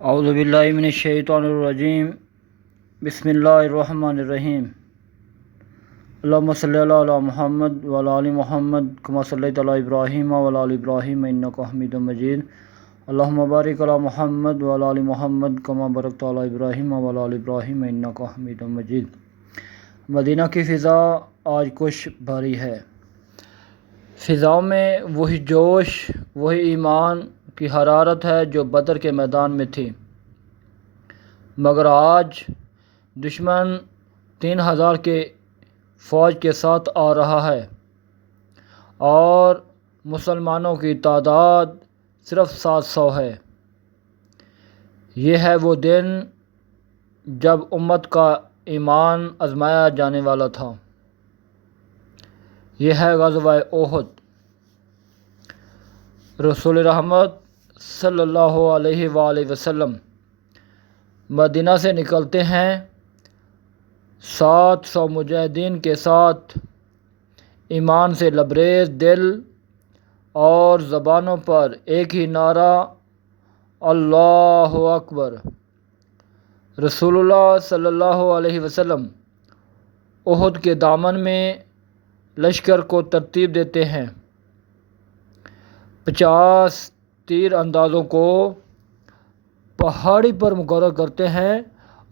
اعوذ باللہ من الشیطان الرجیم بسم اللہ الرحمن الرحیم اللہم صلی علی محمد وعلی آل محمد کما صلیت علی ابراہیم وعلی آل ابراہیم انک حمید مجید اللہم بارک علی محمد وعلی آل محمد کما بارکت علی ابراہیم وعلی آل ابراہیم انک حمید مجید۔ مدینہ کی فضا آج کچھ بھاری ہے۔ فضاؤں میں وہی جوش، وہی ایمان کی حرارت ہے جو بدر کے میدان میں تھی، مگر آج دشمن 3000 کے فوج کے ساتھ آ رہا ہے اور مسلمانوں کی تعداد صرف 700 ہے۔ یہ ہے وہ دن جب امت کا ایمان آزمایا جانے والا تھا۔ یہ ہے غزوہ احد۔ رسول رحمت صلی اللہ علیہ وآلہ وسلم مدینہ سے نکلتے ہیں 700 مجاہدین کے ساتھ، ایمان سے لبریز دل اور زبانوں پر ایک ہی نعرہ اللہ اکبر۔ رسول اللہ صلی اللہ علیہ وسلم احد کے دامن میں لشکر کو ترتیب دیتے ہیں، 50 تیر اندازوں کو پہاڑی پر مقرر کرتے ہیں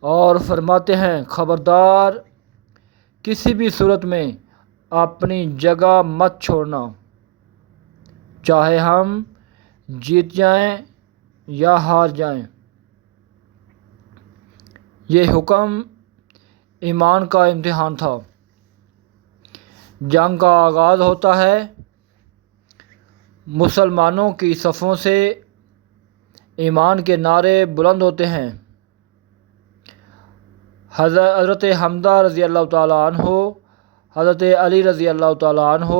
اور فرماتے ہیں خبردار، کسی بھی صورت میں اپنی جگہ مت چھوڑنا، چاہے ہم جیت جائیں یا ہار جائیں۔ یہ حکم ایمان کا امتحان تھا۔ جنگ کا آغاز ہوتا ہے، مسلمانوں کی صفوں سے ایمان کے نعرے بلند ہوتے ہیں۔ حضرت حمزہ رضی اللہ تعالیٰ عنہ، حضرت علی رضی اللہ تعالیٰ عنہ،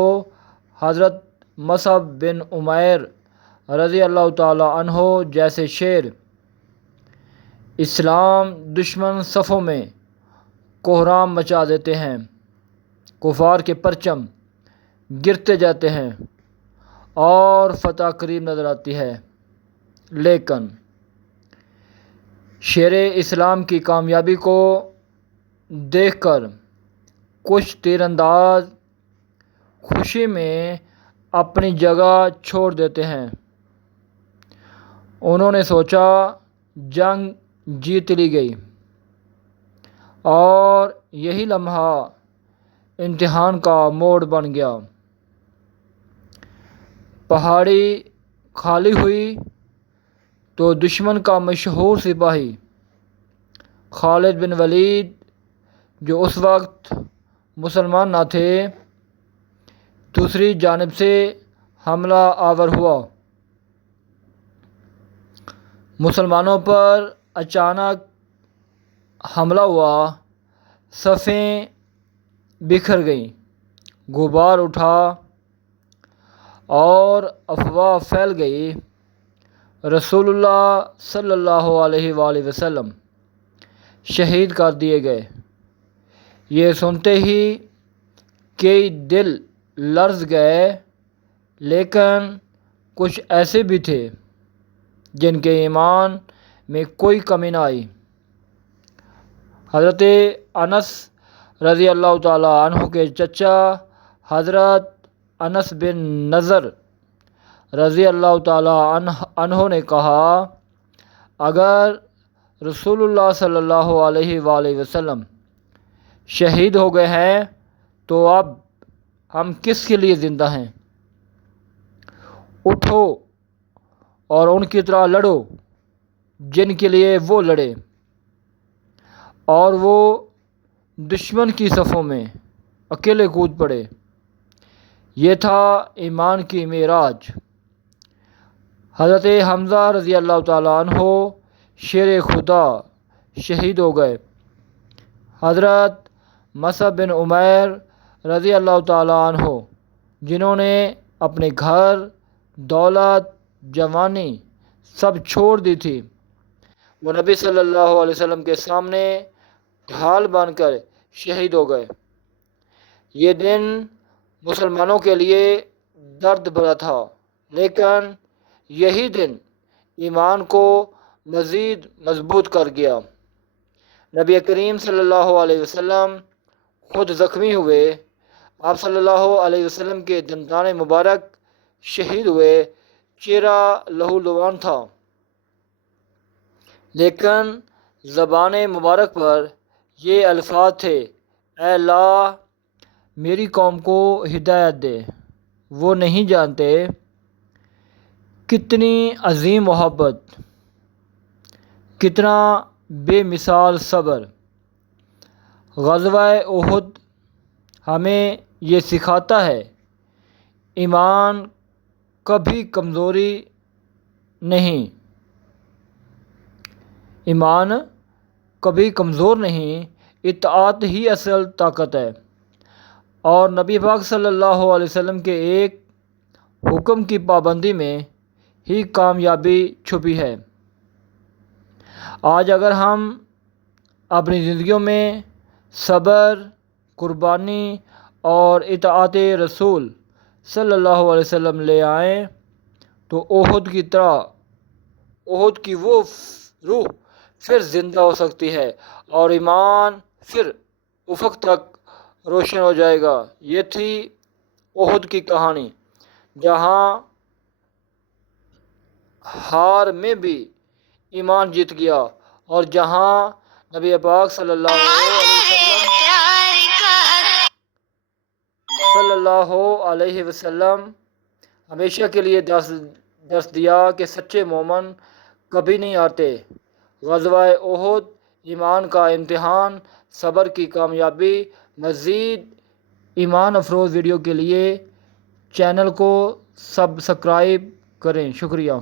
حضرت مصعب بن عمیر رضی اللہ تعالیٰ عنہ جیسے شیر اسلام دشمن صفوں میں کوہرام مچا دیتے ہیں، کفار کے پرچم گرتے جاتے ہیں اور فتح قریب نظر آتی ہے۔ لیکن شیر اسلام کی کامیابی کو دیکھ کر کچھ تیر انداز خوشی میں اپنی جگہ چھوڑ دیتے ہیں۔ انہوں نے سوچا جنگ جیت لی گئی، اور یہی لمحہ امتحان کا موڑ بن گیا۔ پہاڑی خالی ہوئی تو دشمن کا مشہور سپاہی خالد بن ولید، جو اس وقت مسلمان نہ تھے، دوسری جانب سے حملہ آور ہوا۔ مسلمانوں پر اچانک حملہ ہوا، صفیں بکھر گئیں، غبار اٹھا اور افواہ پھیل گئی۔ رسول اللہ صلی اللہ علیہ وآلہ وسلم شہید کر دیے گئے۔ یہ سنتے ہی کئی دل لرز گئے، لیکن کچھ ایسے بھی تھے جن کے ایمان میں کوئی کمی نہ آئی۔ حضرت انس رضی اللہ تعالیٰ عنہ کے چچا حضرت انس بن نضر رضی اللہ تعالیٰ عنہ نے کہا، اگر رسول اللہ صلی اللہ علیہ وآلہ وسلم شہید ہو گئے ہیں تو اب ہم کس کے لیے زندہ ہیں؟ اٹھو اور ان کی طرح لڑو جن کے لیے وہ لڑے۔ اور وہ دشمن کی صفوں میں اکیلے کود پڑے۔ یہ تھا ایمان کی معراج۔ حضرت حمزہ رضی اللہ تعالیٰ عنہ شیر خدا شہید ہو گئے۔ حضرت مصعب بن عمیر رضی اللہ تعالیٰ عنہ، جنہوں نے اپنے گھر، دولت، جوانی سب چھوڑ دی تھی، وہ نبی صلی اللہ علیہ وسلم کے سامنے ڈھال بن کر شہید ہو گئے۔ یہ دن مسلمانوں کے لیے درد بھرا تھا، لیکن یہی دن ایمان کو مزید مضبوط کر گیا۔ نبی کریم صلی اللہ علیہ وسلم خود زخمی ہوئے۔ آپ صلی اللہ علیہ وسلم کے دندان مبارک شہید ہوئے، چہرہ لہو لعان تھا، لیکن زبان مبارک پر یہ الفاظ تھے: اے اللہ میری قوم کو ہدایت دے، وہ نہیں جانتے۔ کتنی عظیم محبت، کتنا بے مثال صبر۔ غزوہ احد ہمیں یہ سکھاتا ہے، ایمان کبھی کمزوری نہیں، ایمان کبھی کمزور نہیں، اطاعت ہی اصل طاقت ہے، اور نبی پاک صلی اللہ علیہ وسلم کے ایک حکم کی پابندی میں ہی کامیابی چھپی ہے۔ آج اگر ہم اپنی زندگیوں میں صبر، قربانی اور اطاعت رسول صلی اللہ علیہ وسلم لے آئیں تو احد کی طرح احد کی وہ روح پھر زندہ ہو سکتی ہے اور ایمان پھر افق تک روشن ہو جائے گا۔ یہ تھی احد کی کہانی، جہاں ہار میں بھی ایمان جیت گیا اور جہاں نبی پاک صلی اللہ علیہ وسلم ہمیشہ کے لیے درس دیا کہ سچے مومن کبھی نہیں ہارتے۔ غزوہ احد ایمان کا امتحان، صبر کی کامیابی۔ مزید ایمان افروز ویڈیو کے لیے چینل کو سبسکرائب کریں۔ شکریہ۔